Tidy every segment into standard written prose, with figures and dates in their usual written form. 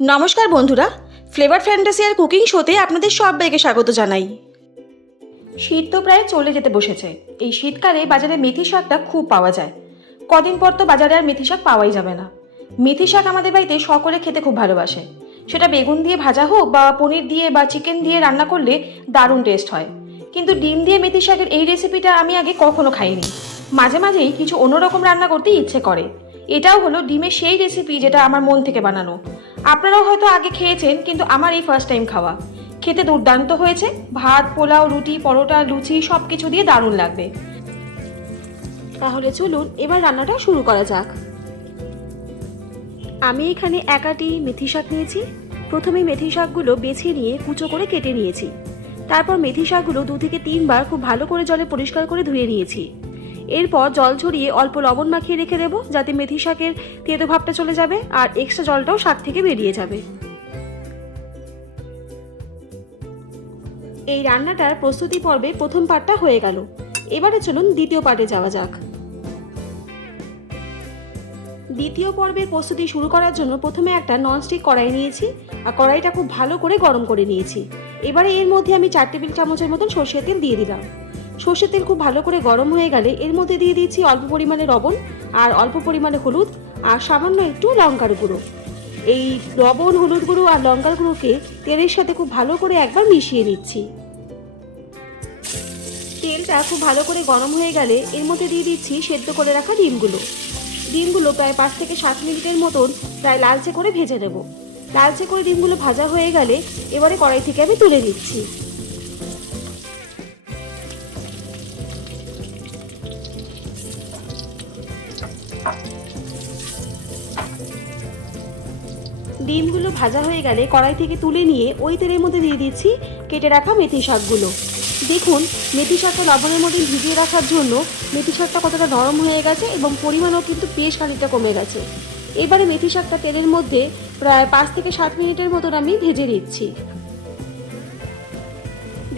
নমস্কার বন্ধুরা, flavour fantasy আর cooking শোতে আপনাদের সবাইকে স্বাগত জানাই। শীত তো প্রায় চলে যেতে বসেছে। এই শীতকালে বাজারে মেথি শাকটা খুব পাওয়া যায়। কদিন পর তো বাজারে আর মেথি শাক পাওয়াই যাবে না। মেথি শাক আমাদের বাড়িতে সকলে খেতে খুব ভালোবাসে। সেটা বেগুন দিয়ে ভাজা হোক বা পনির দিয়ে বা চিকেন দিয়ে রান্না করলে দারুণ টেস্ট হয়। কিন্তু ডিম দিয়ে মেথি শাকের এই রেসিপিটা আমি আগে কখনো খাইনি। মাঝে মাঝেই কিছু অন্যরকম রান্না করতে ইচ্ছে করে। এটাও হলো ডিমের সেই রেসিপি যেটা আমার মন থেকে বানানো। আপনারাও হয়তো আগে খেয়েছেন, কিন্তু আমার এই ফার্স্ট টাইম খাওয়া। খেতে দুর্দান্ত হয়েছে। ভাত, পোলাও, রুটি, পরোটা, লুচি সব কিছু দিয়ে দারুণ লাগবে। তাহলে চলুন এবার রান্নাটা শুরু করা যাক। আমি এখানে একাটি মেথি শাক নিয়েছি। প্রথমে মেথি শাকগুলো বেছে নিয়ে কুচো করে কেটে নিয়েছি। তারপর মেথি শাকগুলো 2 থেকে 3 বার খুব ভালো করে জলে পরিষ্কার করে ধুয়ে নিয়েছি। এরপর জল ঝরিয়ে অল্প লবণ মাখিয়ে রেখে দেবো, যাতে মেথি শাকের তেতো ভাবটা চলে যাবে আর এক্সট্রা জলটাও শাক থেকে বেরিয়ে যাবে। এই রান্নাটার প্রস্তুতি পর্বে প্রথম পার্টটা হয়ে গেল। এবারে চলুন দ্বিতীয় পার্টে যাওয়া যাক। দ্বিতীয় পর্বের প্রস্তুতি শুরু করার জন্য প্রথমে একটা ননস্টিক কড়াই নিয়েছি আর কড়াইটা খুব ভালো করে গরম করে নিয়েছি। এবারে এর মধ্যে আমি 4 টেবিল চামচের মতন সর্ষের তেল দিয়ে দিলাম। সর্ষের তেল খুব ভালো করে গরম হয়ে গেলে এর মধ্যে দিয়ে দিচ্ছি অল্প পরিমাণে লবণ আর অল্প পরিমাণে হলুদ আর সামান্য একটু লঙ্কার গুঁড়ো। এই লবণ, হলুদ গুঁড়ো আর লঙ্কার গুঁড়োকে তেলের সাথে খুব ভালো করে একবার মিশিয়ে নিচ্ছি। তেলটা খুব ভালো করে গরম হয়ে গেলে এর মধ্যে দিয়ে দিচ্ছি সেদ্ধ করে রাখা ডিমগুলো প্রায় 5 থেকে 7 মিনিটের মতন প্রায় লালচে করে ভেজে নেব। লালচে করে ডিমগুলো ভাজা হয়ে গেলে এবারে কড়াই থেকে আমি তুলে নিচ্ছি। ডিমগুলো ভাজা হয়ে গেলে কড়াই থেকে তুলে নিয়ে ওই তেলের মধ্যে দিয়ে দিচ্ছি কেটে রাখা মেথি শাকগুলো। দেখুন মেথি শাকটা লবণের মধ্যে ভিজিয়ে রাখার জন্য মেথি শাকটা কতটা নরম হয়ে গেছে এবং পরিমাণও কিন্তু বেশ খানিকটা কমে গেছে। এবারে মেথি শাকটা তেলের মধ্যে প্রায় 5 থেকে 7 মিনিটের মতন আমি ভেজে নিচ্ছি।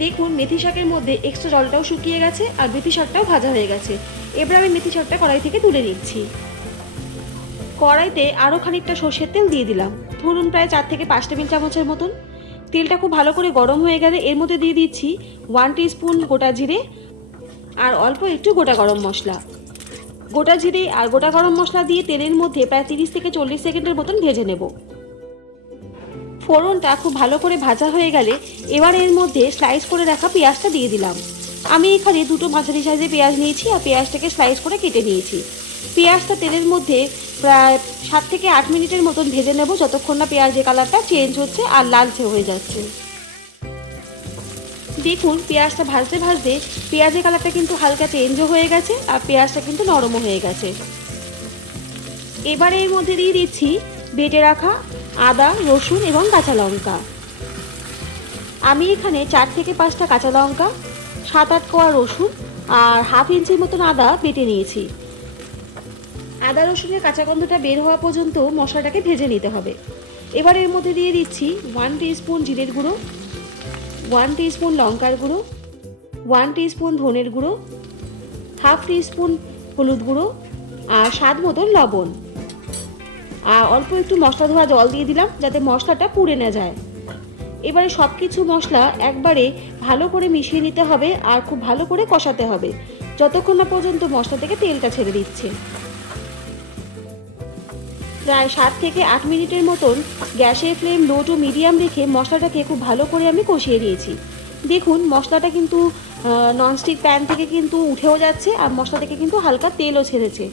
দেখুন মেথি শাকের মধ্যে এক্সট্রা জলটাও শুকিয়ে গেছে আর মেথি শাকটাও ভাজা হয়ে গেছে। এবার আমি মেথি শাকটা কড়াই থেকে তুলে নিচ্ছি। কড়াইতে আরও খানিকটা সর্ষের তেল দিয়ে দিলাম, ধরুন প্রায় 4 থেকে 5 টেবিল চামচের মতন। তেলটা খুব ভালো করে গরম হয়ে গেলে এর মধ্যে দিয়ে দিচ্ছি 1 টিস্পুন গোটা জিরে আর অল্প একটু গোটা গরম মশলা। গোটা জিরে আর গোটা গরম মশলা দিয়ে তেলের মধ্যে প্রায় 30 থেকে 40 সেকেন্ডের মতন ভেজে নেব। ফোড়নটা খুব ভালো করে ভাজা হয়ে গেলে এবার এর মধ্যে স্লাইস করে রাখা পেঁয়াজটা দিয়ে দিলাম। আমি এখানে 2টো মাঝারি সাইজের পেঁয়াজ নিয়েছি আর পেঁয়াজটাকে স্লাইস করে কেটে নিয়েছি। পেঁয়াজটা তেলের মধ্যে প্রায় 7 থেকে 8 মিনিটের মতন ভেজে নেব, যতক্ষণ না পেঁয়াজের কালারটা চেঞ্জ হচ্ছে আর লালচে হয়ে যাচ্ছে। দেখুন পেঁয়াজটা ভাজতে ভাজতে পেঁয়াজের কালারটা কিন্তু হালকা চেঞ্জও হয়ে গেছে আর পেঁয়াজটা কিন্তু নরমও হয়ে গেছে। এবারে এর মধ্যে দিয়ে দিচ্ছি বেটে রাখা আদা, রসুন এবং কাঁচা লঙ্কা। আমি এখানে 4 থেকে 5টা কাঁচা লঙ্কা, 7-8 কোয়া রসুন আর হাফ ইঞ্চির মতন আদা বেটে নিয়েছি। আদা রসুনের কাঁচা গন্ধটা বের হওয়া পর্যন্ত মশলাটাকে ভেজে নিতে হবে। এবার এর মধ্যে দিয়ে দিচ্ছি 1 টিস্পুন জিরের গুঁড়ো, 1 টিস্পুন লঙ্কার গুঁড়ো, 1 টিস্পুন ধনের গুঁড়ো, হাফ টিস্পুন হলুদ গুঁড়ো আর স্বাদ মতন লবণ। আর অল্প একটু মশলা ধোয়া জল দিয়ে দিলাম, যাতে মশলাটা পুড়ে না যায়। এবারে সব কিছু মশলা একবারে ভালো করে মিশিয়ে নিতে হবে আর খুব ভালো করে কষাতে হবে, যতক্ষণ না পর্যন্ত মশলা থেকে তেলটা ছেড়ে দিচ্ছে। প্রায় 7 থেকে 8 মিনিটের মতন গ্যাসের ফ্লেম লো টু মিডিয়াম রেখে মশলাটাকে খুব ভালো করে আমি কষিয়ে নিয়েছি। দেখুন মশলাটা কিন্তু ননস্টিক প্যান থেকে কিন্তু উঠেও যাচ্ছে আর মশলা থেকে কিন্তু হালকা তেলও ছেড়েছে।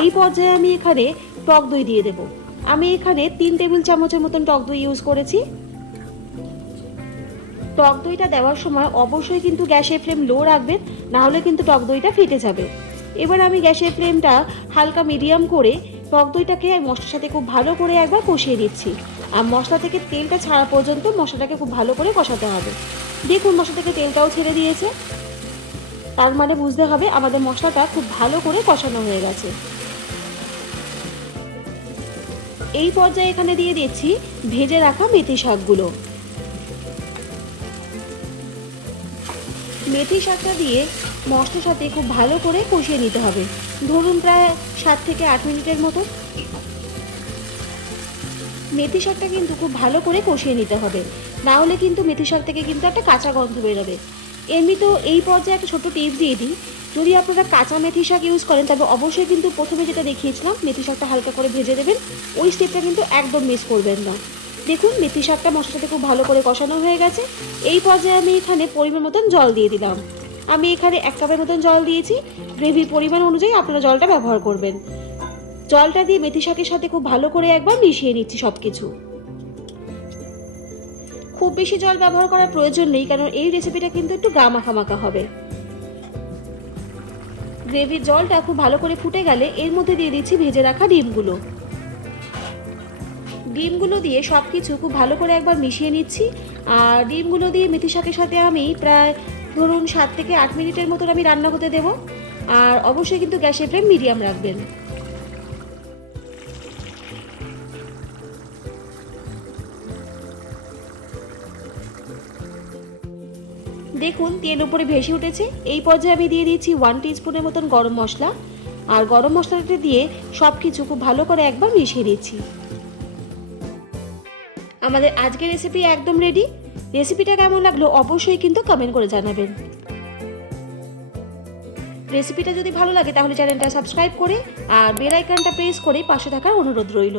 এই পর্যায়ে আমি এখানে টক দই দিয়ে দেব। আমি এখানে 3 টেবিল চামচের মতন টক দই ইউজ করেছি। টক দইটা দেওয়ার সময় অবশ্যই কিন্তু গ্যাসের ফ্লেম লো রাখবেন, নাহলে কিন্তু টক দইটা ফেটে যাবে। এবার আমি গ্যাসের ফ্লেমটা হালকা মিডিয়াম করে টক দইটাকে মশলার সাথে খুব ভালো করে একবার কষিয়ে দিচ্ছি। আর মশলা থেকে তেলটা ছাড়া পর্যন্ত মশলাটাকে খুব ভালো করে কষাতে হবে। দেখুন মশলা থেকে তেলটাও ছেড়ে দিয়েছে, তার মানে বুঝতে হবে আমাদের মশলাটা খুব ভালো করে কষানো হয়ে গেছে। এই পর্যায়ে এখানে দিয়ে দিচ্ছি ভেজে রাখা মেথি শাকগুলো। মেথি শাকটা দিয়ে মশলার সাথে খুব ভালো করে কষিয়ে নিতে হবে, ধরুন প্রায় 7 থেকে 8 মিনিটের মতো। মেথি শাকটা কিন্তু খুব ভালো করে কষিয়ে নিতে হবে, না হলে কিন্তু মেথি শাক থেকে কিন্তু একটা কাঁচা গন্ধ বেরোবে। এমনি তো এই পর্যায়ে একটা ছোট্ট টিপস দিয়ে দিই, যদি আপনারা কাঁচা মেথি শাক ইউজ করেন তবে অবশ্যই কিন্তু প্রথমে যেটা দেখিয়েছিলাম মেথি শাকটা হালকা করে ভেজে দেবেন, ওই স্টেপটা কিন্তু একদম মিস করবেন না। দেখুন মেথি শাকটা মশলার সাথে খুব ভালো করে কষানো হয়ে গেছে। এই পর্যায়ে আমি এখানে পরিমাণ মতন জল দিয়ে দিলাম। আমি এখানে 1 কাপের মতন জল দিয়েছি। গ্রেভির পরিমাণ অনুযায়ী আপনারা জলটা ব্যবহার করবেন। জলটা দিয়ে মেথি শাকের সাথে খুব ভালো করে একবার মিশিয়ে নিচ্ছি সব কিছু। খুব বেশি জল ব্যবহার করার প্রয়োজন নেই, কারণ এই রেসিপিটা কিন্তু একটু গা মাখা মাখা হবে। গ্রেভির জলটা খুব ভালো করে ফুটে গেলে এর মধ্যে দিয়ে দিচ্ছি ভেজে রাখা ডিমগুলো। ডিমগুলো দিয়ে সব কিছু খুব ভালো করে একবার মিশিয়ে নিচ্ছি। আর ডিমগুলো দিয়ে মেথি শাকের সাথে আমি প্রায় ধরুন 7 থেকে 8 মিনিটের মতন আমি রান্না হতে দেব। আর অবশ্যই কিন্তু গ্যাসের ফ্লেম মিডিয়াম রাখবেন। দেখুন তেল উপরে ভেসে উঠেছে। এই পর্যায়ে আমি দিয়ে দিচ্ছি 1 টিস্পুনের মতন গরম মশলা। আর গরম মশলাটা দিয়ে সব কিছু খুব ভালো করে একবার মিশিয়ে দিচ্ছি। আমাদের আজকের রেসিপি একদম রেডি। রেসিপিটা কেমন লাগলো অবশ্যই কিন্তু কমেন্ট করে জানাবেন। রেসিপিটা যদি ভালো লাগে তাহলে চ্যানেলটা সাবস্ক্রাইব করে আর বেল আইকনটা প্রেস করে পাশে থাকার অনুরোধ রইল।